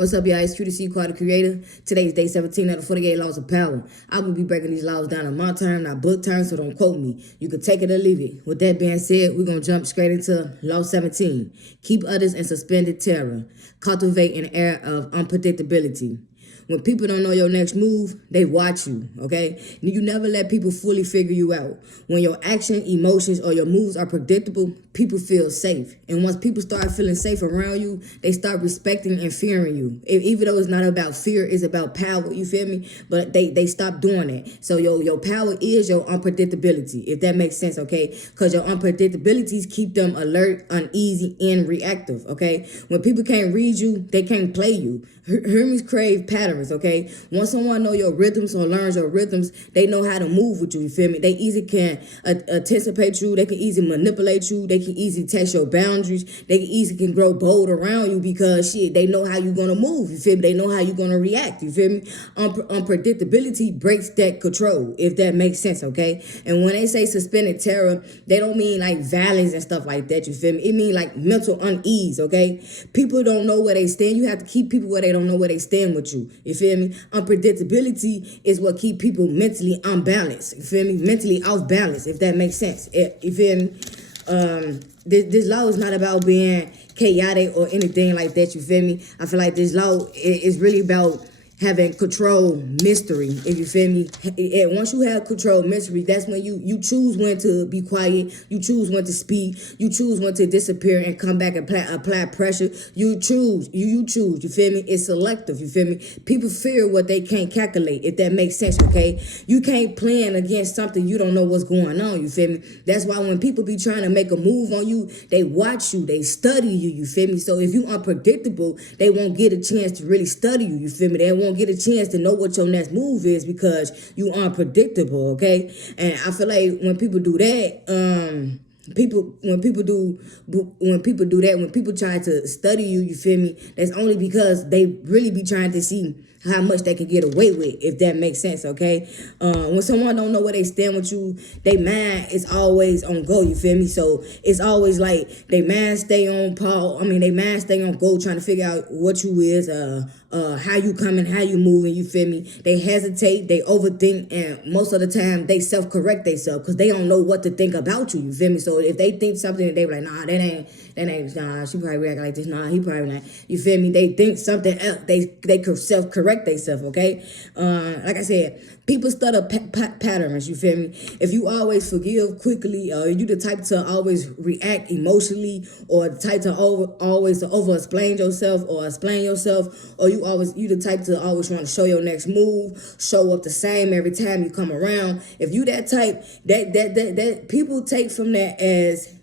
What's up, y'all? It's QDC Carter Creator. Today's day 17 of the 48 Laws of Power. I will be breaking these laws down in my term, not book terms, so don't quote me. You can take it or leave it. With that being said, we're going to jump straight into Law 17. Keep others in suspended terror. Cultivate an air of unpredictability. When people don't know your next move, they watch you, okay? You never let people fully figure you out. When your action, emotions, or your moves are predictable, people feel safe. And once people start feeling safe around you, they start respecting and fearing you. Even though it's not about fear, it's about power, you feel me? But they stop doing it. So your power is your unpredictability, if that makes sense, okay? Because your unpredictabilities keep them alert, uneasy, and reactive, okay? When people can't read you, they can't play you. Humans crave patterns, okay? Once someone know your rhythms or learns your rhythms, they know how to move with you, you feel me? They easily can anticipate you. They can easily manipulate you. They can easily test your boundaries. They can easily can grow bold around you because, shit, they know how you're going to move, you feel me? They know how you're going to react, you feel me? Unpredictability breaks that control, if that makes sense, okay? And when they say suspended terror, they don't mean like violence and stuff like that, you feel me? It mean like mental unease, okay? People don't know where they stand. You have to keep people where they don't know where they stand with you. You feel me? Unpredictability is what keep people mentally unbalanced. You feel me? Mentally off balance, if that makes sense. You feel me? This law is not about being chaotic or anything like that. You feel me? I feel like this law is really about having control, mystery, if you feel me. And once you have control, mystery, that's when you choose when to be quiet, you choose when to speak, you choose when to disappear and come back and apply pressure. You choose, you feel me? It's selective, you feel me? People fear what they can't calculate, if that makes sense, okay? You can't plan against something you don't know what's going on, you feel me? That's why when people be trying to make a move on you, they watch you, they study you, you feel me? So if you unpredictable, they won't get a chance to really study you, you feel me? They won't get a chance to know what your next move is because you unpredictable, okay? And I feel like when people do that, when people try to study you, you feel me? That's only because they really be trying to see how much they can get away with, if that makes sense, okay? When someone don't know where they stand with you, they mind is always on go, you feel me? So it's always like they mind stay on pause. They mind stay on go, trying to figure out what you is, how you coming, how you moving, you feel me? They hesitate, they overthink, and most of the time they self-correct themselves because they don't know what to think about you, you feel me? So if they think something, they be like, nah, that ain't, nah, she probably react like this, nah, he probably not, you feel me? They think something else, they could self-correct themselves, okay? Like I said, people study patterns, you feel me? If you always forgive quickly, or you the type to always react emotionally, or the type to always over explain yourself or explain yourself, or you the type to always want to show your next move, show up the same every time you come around. If you that type, that people take from that as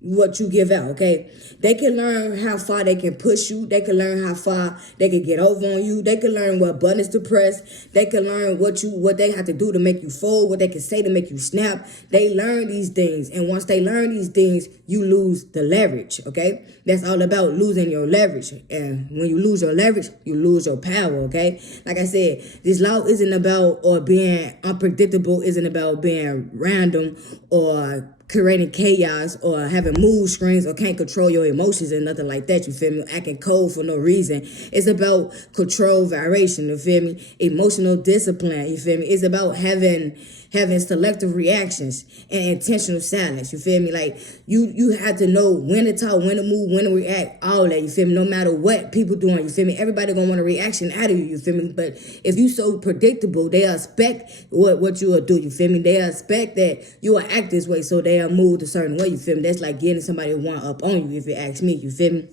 what you give out, okay? They can learn how far they can push you. They can learn how far they can get over on you. They can learn what buttons to press. They can learn what they have to do to make you fold, what they can say to make you snap. They learn these things. And once they learn these things, you lose the leverage, okay? That's all about losing your leverage. And when you lose your leverage, you lose your power, okay? Like I said, this law isn't about or being unpredictable, isn't about being random or creating chaos or having mood screens or can't control your emotions and nothing like that, you feel me? Acting cold for no reason. It's about control, variation, you feel me? Emotional discipline, you feel me? It's about having selective reactions and intentional silence, you feel me? Like you have to know when to talk, when to move, when to react, all that, you feel me? No matter what people doing, you feel me? Everybody gonna want a reaction out of you, you feel me? But if you so predictable, they expect what you will do, you feel me? They expect that you will act this way, so they'll move a certain way, you feel me? That's like getting somebody one up on you, if you ask me, you feel me?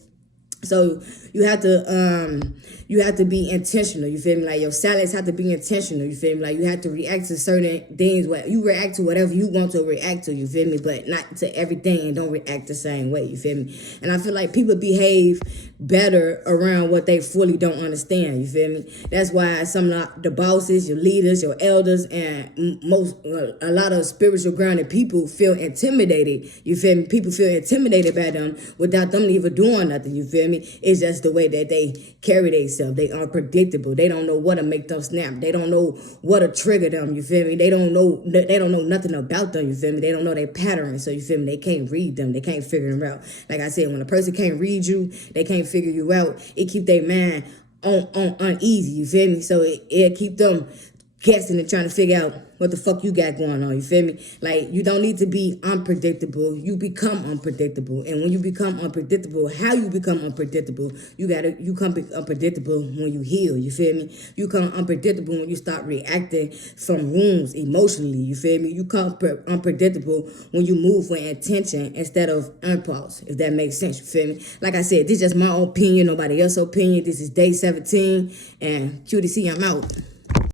So you have to be intentional, you feel me? Like your silence have to be intentional, you feel me? Like you have to react to certain things. You react to whatever you want to react to, you feel me? But not to everything, and don't react the same way, you feel me? And I feel like people behave better around what they fully don't understand, you feel me? That's why some of the bosses, your leaders, your elders, and a lot of spiritual grounded people feel intimidated, you feel me? People feel intimidated by them without them even doing nothing, you feel me? It's just the way that they carry themselves. They unpredictable. They don't know what to make them snap. They don't know what to trigger them, you feel me? They don't know nothing about them, you feel me? They don't know their patterns, so you feel me? They can't read them. They can't figure them out. Like I said, when a person can't read you, they can't figure you out, it keep their mind on uneasy, you feel me? So it keep them guessing and trying to figure out what the fuck you got going on, you feel me? Like, you don't need to be unpredictable. You become unpredictable. And when you become unpredictable, how you become unpredictable, you come unpredictable when you heal, you feel me? You come unpredictable when you start reacting from wounds emotionally, you feel me? You come unpredictable when you move with intention instead of impulse, if that makes sense, you feel me? Like I said, this is just my opinion, nobody else's opinion. This is day 17, and QTC, I'm out.